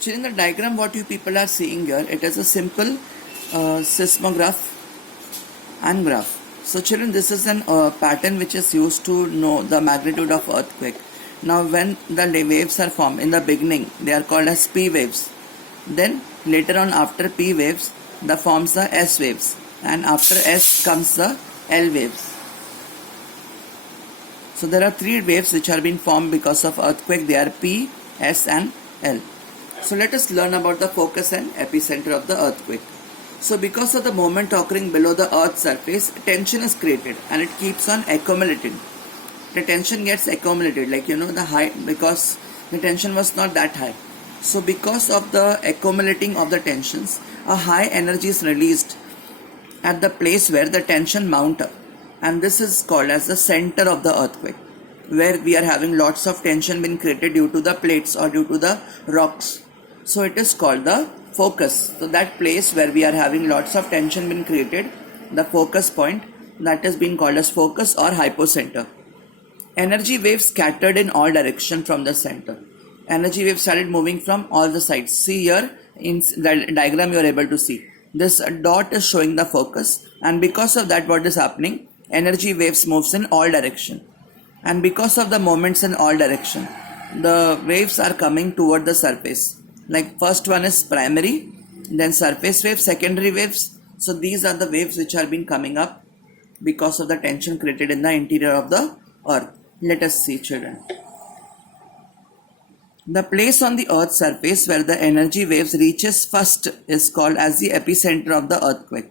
So in the diagram what you people are seeing here, it is a simple seismograph and graph. So children, this is an pattern which is used to know the magnitude of earthquake. Now when the waves are formed in the beginning, they are called as P waves. Then later on, after P waves, the forms the S waves, and after S comes the L waves. So there are three waves which are being formed because of earthquake. They are P, S and L. So let us learn about the focus and epicenter of the earthquake. So because of the moment occurring below the earth's surface, tension is created and it keeps on accumulating. The tension gets accumulated, like the height, because the tension was not that high. So because of the accumulating of the tensions, a high energy is released at the place where the tension mount up, and this is called as the center of the earthquake, where we are having lots of tension being created due to the plates or due to the rocks. So it is called the focus. So that place where we are having lots of tension being created, the focus point, that is being called as focus or hypocenter. Energy waves scattered in all directions from the center. Energy waves started moving from all the sides. See here in the diagram you are able to see. This dot is showing the focus, and because of that what is happening? Energy waves moves in all direction. And because of the moments in all direction, the waves are coming toward the surface. Like first one is primary, then surface waves, secondary waves. So these are the waves which are being coming up because of the tension created in the interior of the earth. Let us see, children. The place on the earth's surface where the energy waves reaches first is called as the epicenter of the earthquake.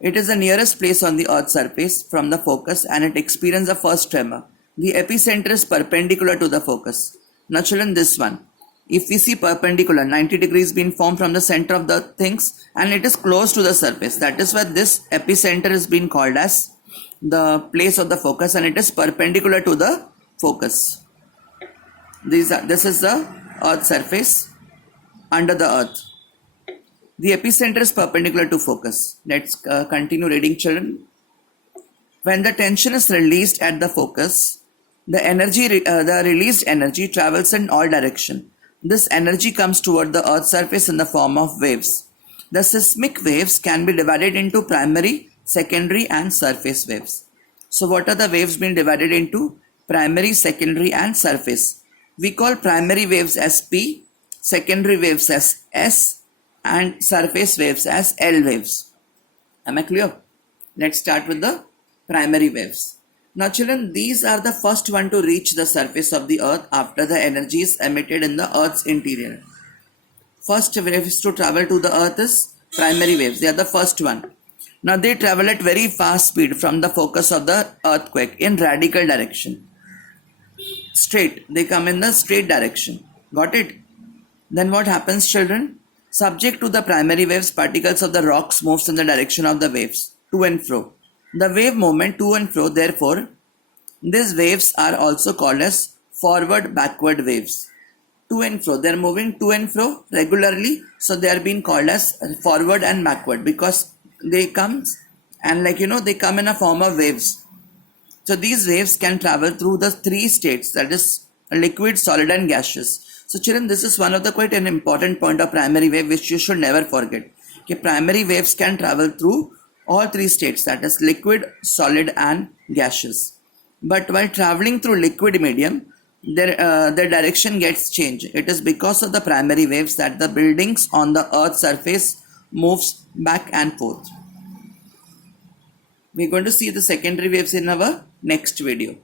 It is the nearest place on the earth's surface from the focus, and it experiences the first tremor. The epicenter is perpendicular to the focus. Now children, this one, if we see perpendicular, 90 degrees being formed from the center of the things, and it is close to the surface, that is why this epicenter is being called as the place of the focus, and it is perpendicular to the focus. This is the earth's surface under the earth. The epicenter is perpendicular to focus. Let's continue reading, children. When the tension is released at the focus, the released energy travels in all directions. This energy comes toward the earth's surface in the form of waves. The seismic waves can be divided into primary, secondary and surface waves. So what are the waves being divided into? Primary, secondary and surface. We call primary waves as P, secondary waves as S and surface waves as L waves. Am I clear? Let's start with the primary waves. Now children, these are the first one to reach the surface of the earth after the energy is emitted in the earth's interior. First waves to travel to the earth is primary waves. They are the first one. Now they travel at very fast speed from the focus of the earthquake in radical direction. Straight. They come in the straight direction. Got it? Then what happens, children? Subject to the primary waves, particles of the rocks moves in the direction of the waves, to and fro. The wave movement to and fro, therefore, these waves are also called as forward-backward waves. To and fro. They are moving to and fro regularly, so they are being called as forward and backward because they come and they come in a form of waves. So these waves can travel through the three states, that is liquid, solid and gaseous. So children, this is one of the quite an important point of primary wave which you should never forget. Okay, primary waves can travel through all three states, that is liquid, solid and gaseous. But while traveling through liquid medium, their direction gets changed. It is because of the primary waves that the buildings on the earth's surface moves back and forth. We are going to see the secondary waves in our next video.